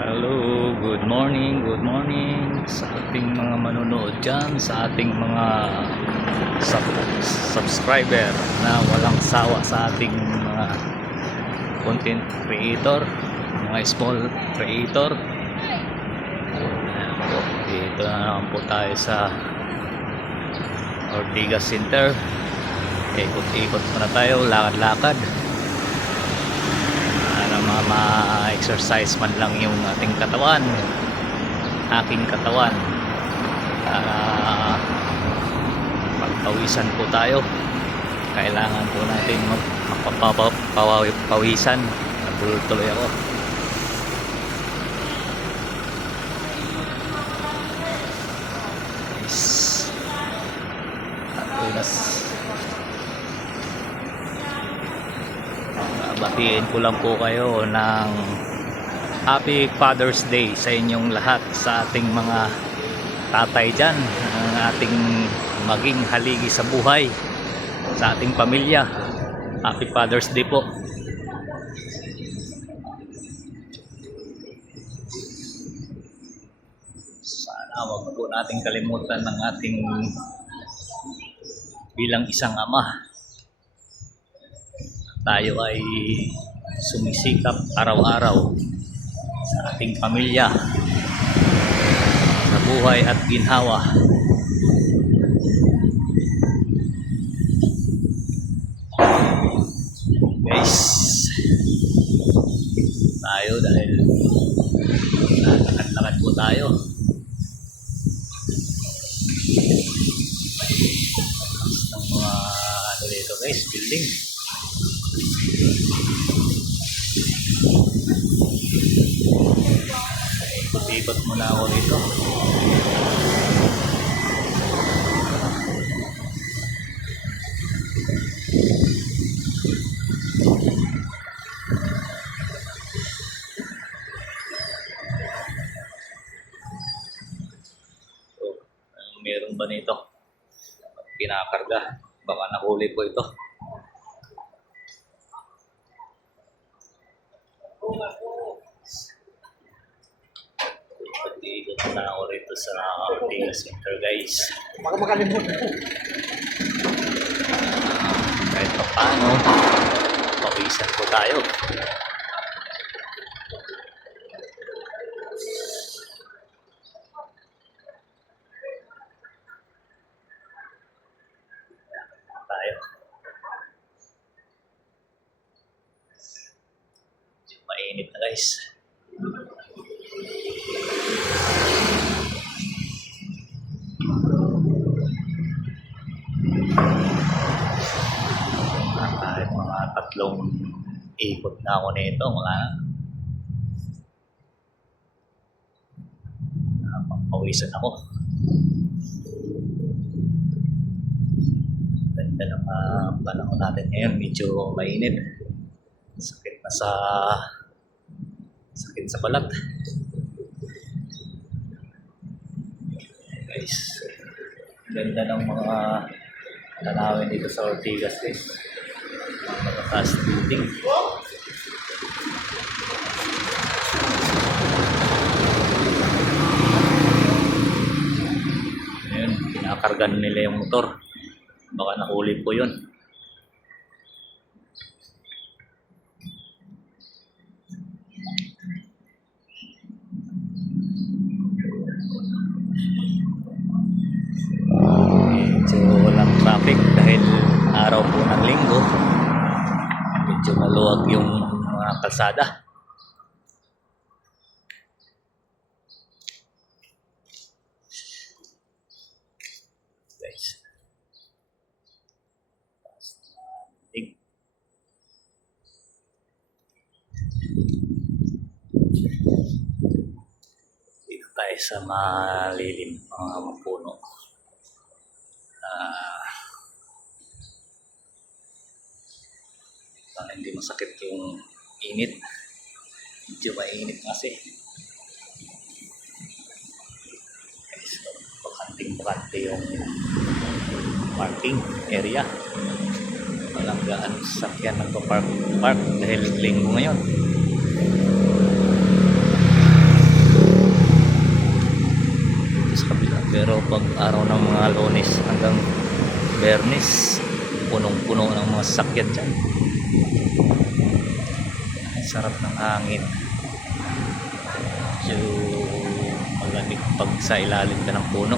Hello, good morning sa ating mga manonood dyan, sa ating mga subscriber na walang sawa sa ating mga content creator, mga small creator. Dito na naman po tayo sa Ortigas Center. Ikot-ikot muna tayo, lakad-lakad para ma-exercise man lang yung ating katawan, aking katawan, para magpawisan po tayo. Kailangan po natin magpapawisan. Tuloy ako. Batiin ko lang po kayo ng Happy Father's Day sa inyong lahat, sa ating mga tatay dyan, ang ating maging haligi sa buhay, sa ating pamilya. Happy Father's Day po. Sana wag po nating kalimutan ng ating bilang isang ama. Tayo ay sumisikap araw-araw sa ating pamilya, sa buhay at ginhawa. Guys, tayo dahil lakad-lakad po tayo. Ang mga ano dito guys, building. Ikot muna ako dito. So, meron ba nito? Kinakarga. Baka nahuli po ito. Ikot na ako rito sa Ortigas Center guys. Baka makalimutan. Kahit pa paano, pawisan po tayo. Mainit na guys. Kahit mga 3 ikot na ako nito, mga pawisan ako. Ganda ng panahon natin ngayon, medyo mainit. Sakit sa balat guys. Ganda ng mga tanawin dito sa Ortigas guys, mga fast building. Ayun, pinakargan nila yung motor, baka nahuli po yun. Medyo walang traffic dahil araw po ng linggo. Medyo maluwag yung mga kalsada. Guys, dito tayo sa malilim mga puno. Para hindi masakit yung init. Medyo mainit kasi. So, bakanting-bakante yung parking area. Walang gaan sasakyan nagpa-park dahil linggo ngayon. Pero pag araw ng mga Lunes hanggang Biyernes, punong-puno ng mga sasakyan dyan. Ang sarap ng hangin. So, malamig pag sa ilalim ka ng puno.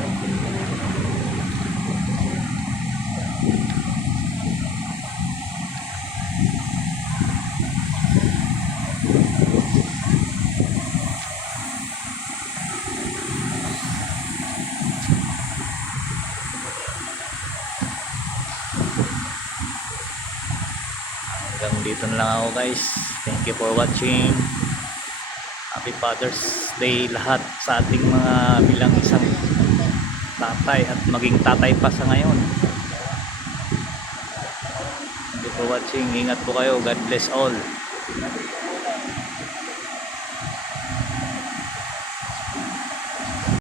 Hanggang dito na lang ako guys. Thank you for watching. Happy Father's Day lahat sa ating mga bilang isang tatay at maging tatay pa sa ngayon. Thank you for watching. Ingat po kayo. God bless all.